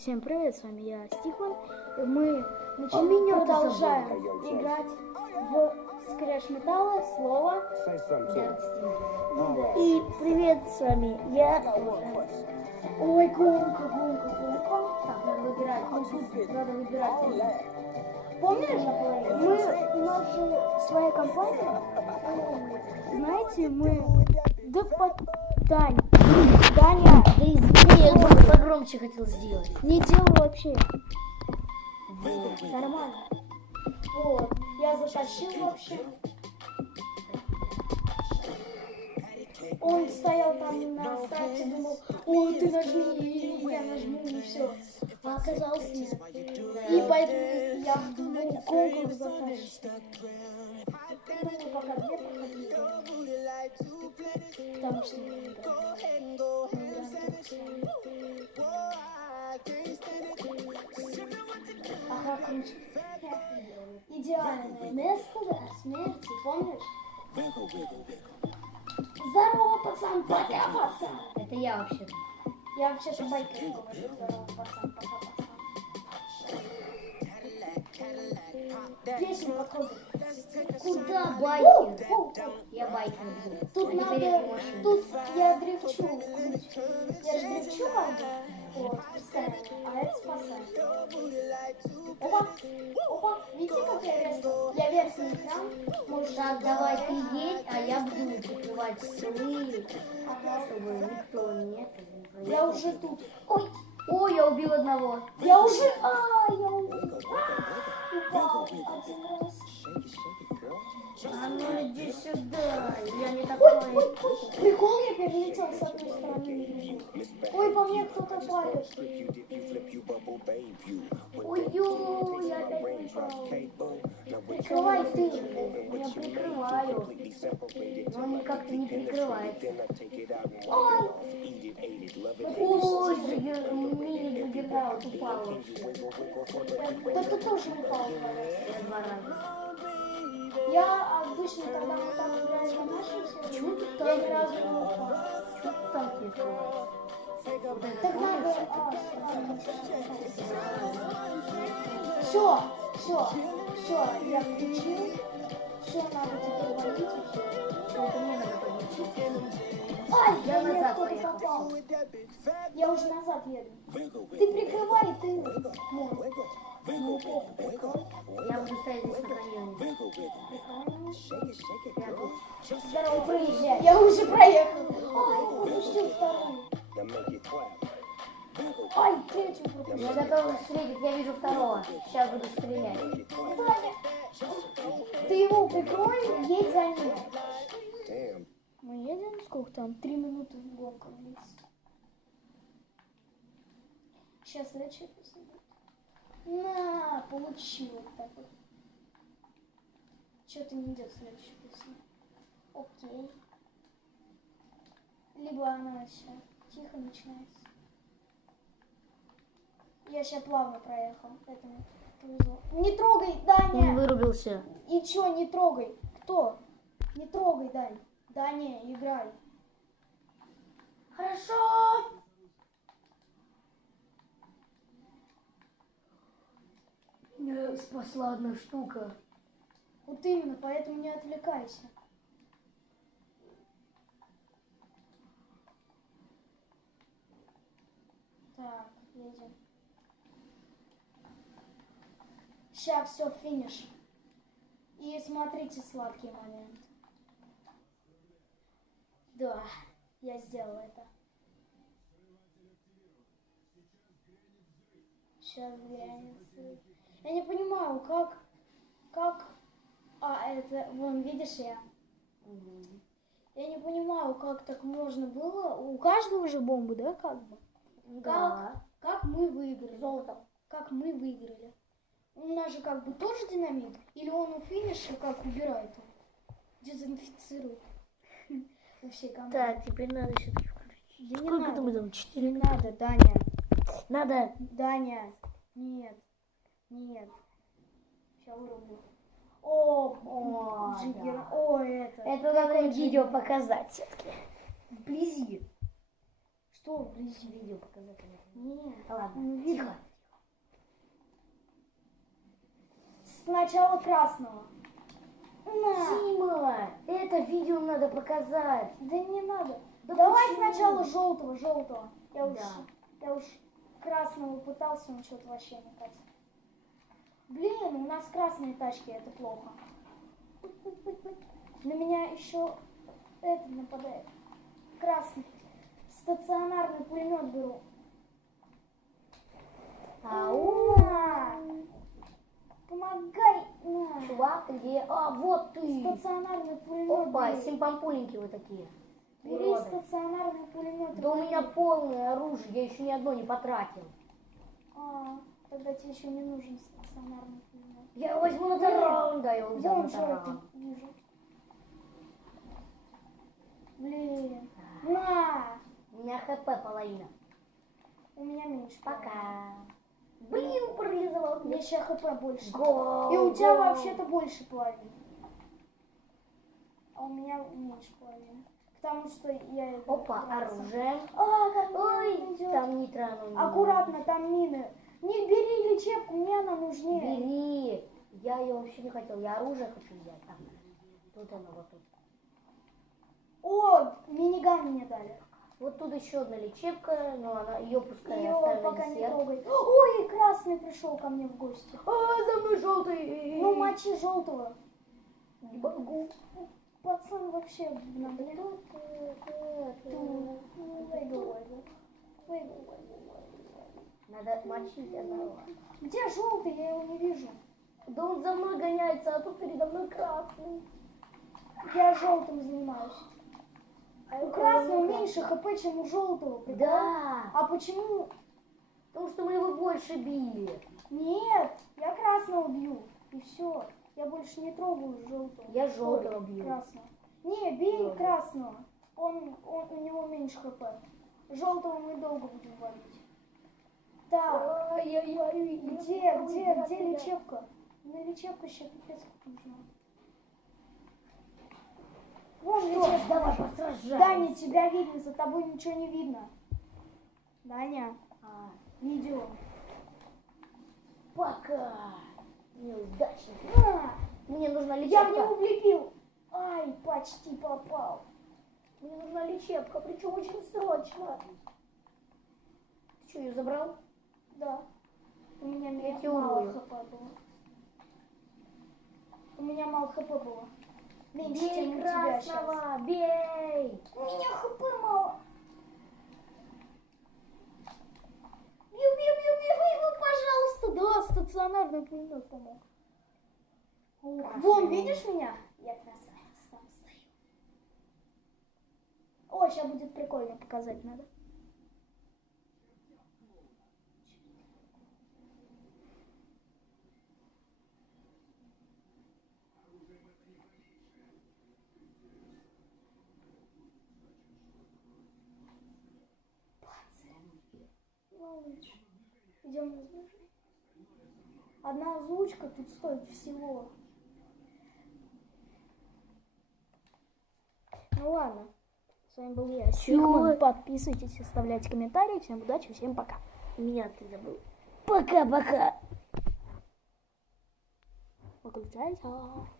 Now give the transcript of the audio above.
Всем привет, с вами я, Стихман. Мы начи- меня ты продолжаем играть в Скрэш Металла слово. Him. И привет, с вами я. Ой, гонка, гонка, гонка. Так, надо выбирать. Надо выбирать. Помнишь, мы, у нас же своя компания. Знаете, мы... Да по... Даня, да извини, Я бы погромче хотел сделать. не делай вообще. Нормально. Вот. Я затащил вообще. Он стоял там на старте, думал, о, ты нажми, и я нажму, и все. А оказалось нет. И поэтому я думал, конкурс затащит. Ну, пока две, пока Потому что. Ага. Идеальное место для смерти, помнишь? Здорово, пацан, пока, пацан. Это я вообще-то. Я вообще-то байкер говорю. Здорово, пацан, пока, пацан. Песню подходит. Куда байкер? Я байкер. Тут надо, тут я дрифчу. Я же дрифчу как. Вот, представь. А это спасает. Опа, опа, видите, как я резко? Я верхний экран. Может, Так, давай ты едь, а я буду прикрывать столы, Ага. чтобы никто не... Я уже тут. Ой, ой, я убил одного. Я уже... А, я упал один раз. А ну иди сюда, я не Ой, такой. ой, ой. Прикол, я перелетел с одной стороны. Ой, по мне кто-то палит. Ой-ой, я опять упал. Прикрывай ты. Я прикрываю. Но он как-то не прикрывается. Ой, мини-джаггернаут упал вообще. да ты тоже упал. Я два раза. Я обычно, когда мы там играем на нашей Почему ты я там ни разу не упал. Что ты там не? Вот это Так надо... Все, все, все, я включил. Все, надо теперь валить. Что это мне надо? Ай, Я я назад кто-то попал. Я уже назад еду. Ты прикрывай, ты. Я буду стоять здесь на. Я тут. Здорово, проезжай. Я уже проехал. Ай, пропустил вторую. Ай, третью Я пропустил. готов встретить, я вижу второго. Сейчас буду стрелять. Ты его прикрой, едь за ним. Мы едем, сколько там? Три минуты гонка длится. Сейчас следующая песня будет. На, получил вот так вот. Что-то не идет следующая песня. Окей. Либо она сейчас тихо начинается. Я сейчас плавно проехал, поэтому повезло. Не трогай, Он Даня! вырубился. И чё, не трогай? Кто? Не трогай, Дань. Да не, играй. Хорошо. Меня спасла одна штука. Вот именно, поэтому не отвлекайся. Так, едем. Сейчас все, финиш. И смотрите сладкий момент. Да, я сделал это. Сейчас свет. Я не понимаю, как, как, а это, вон, видишь я. Я не понимаю, как так можно было. У каждого же бомбы, да, как бы? Да. Как мы выиграли? Золото. Как мы выиграли? У нас же как бы тоже динамит? Или он у финиша как убирает его? Дезинфицирует. Всей. Так, теперь надо все-таки включить. Да Сколько надо. там Не минуты. надо, Даня. Надо. Даня. Нет. Нет. Сейчас вырублю. О, О, Джиггер. да. О, это. Это надо видео показать все-таки. Вблизи. Что вблизи? Видео показать. Нет. Ладно, Ну, тихо. Сначала красного. На. Тима, это видео надо показать. Да не надо. Да Давай почему? сначала желтого, желтого. Я уж, Да. я уж красного пытался, он что-то вообще не катит. Блин, у нас красные тачки, это плохо. На меня еще это нападает. Красный. Стационарный пулемет беру. Ау. На. Помогай. На. Чувак, ты где? А, вот ты. Стационарный пулемет Опа, бери. симпампуленькие вы такие. Бери Уроды. стационарный пулемет. Да у меня полное оружие, я еще ни одно не потратил. А, тогда тебе еще не нужен стационарный пулемет. Я его возьму на таран, да, я его взял на таран. вижу. Блин. На! У меня хп половина. У меня меньше. Пока. Блин, парализовал У меня сейчас хп больше. Гол, И у тебя вообще-то больше половины. А у меня меньше половины. Потому что я... Опа, оружие. А, как Ой, идет. там нейтрон. Аккуратно, там мины. Не бери лечебку, мне она нужнее. Бери. Я ее вообще не хотел, я оружие хочу взять. А, тут оно, вот тут. О, миниган мне дали. Вот тут еще одна лечебка, но она ее пускай Ее оставим на пока не трогай. Ой, красный пришел ко мне в гости. А, за мной желтый. Ну, мочи желтого. Могу. Пацан вообще наблюдает. Надо мочить одного. Где желтый? Я его не вижу. Да он за мной гоняется, а тут передо мной красный. Я желтым занимаюсь. А У красного меньше хп, чем у желтого. Да, А почему? потому что мы его больше били. Нет, я красного бью. И все. Я больше не трогаю желтого. Я желтого Ой, бью. Красного. Не, бей Желтый. красного. Он, он, у него меньше хп. Желтого мы долго будем валить. Так, Ай-яй-яй. где, где, где лечебка? На лечебка еще пипец как нужна. Вон лечебка. давай посражаемся. Даня, тебя видно, за тобой ничего не видно. Даня, А, видео. пока. Неудачник. На, Мне нужна я в лечебка. него влепил. Ай, почти попал. Мне нужна лечебка, причем очень срочно. Ты что, ее забрал? Да. У меня Я ме- тебя мало хп было. У меня мало хп было. Меньше, Бей чем у тебя сейчас. бей! У меня хп мало. Бью, бью, бью, бью, бью, пожалуйста. Да, стационарный пулемет помог. Красный. Вон, видишь меня? Я красавец, там стою. О, сейчас будет прикольно показать надо. Малыш, идем на озвучку. Одна озвучка тут стоит всего. Ну ладно. С вами был я, Сигман. Подписывайтесь, оставляйте комментарии. Всем удачи, всем пока. Меня ты забыл. Пока-пока. Выключайся.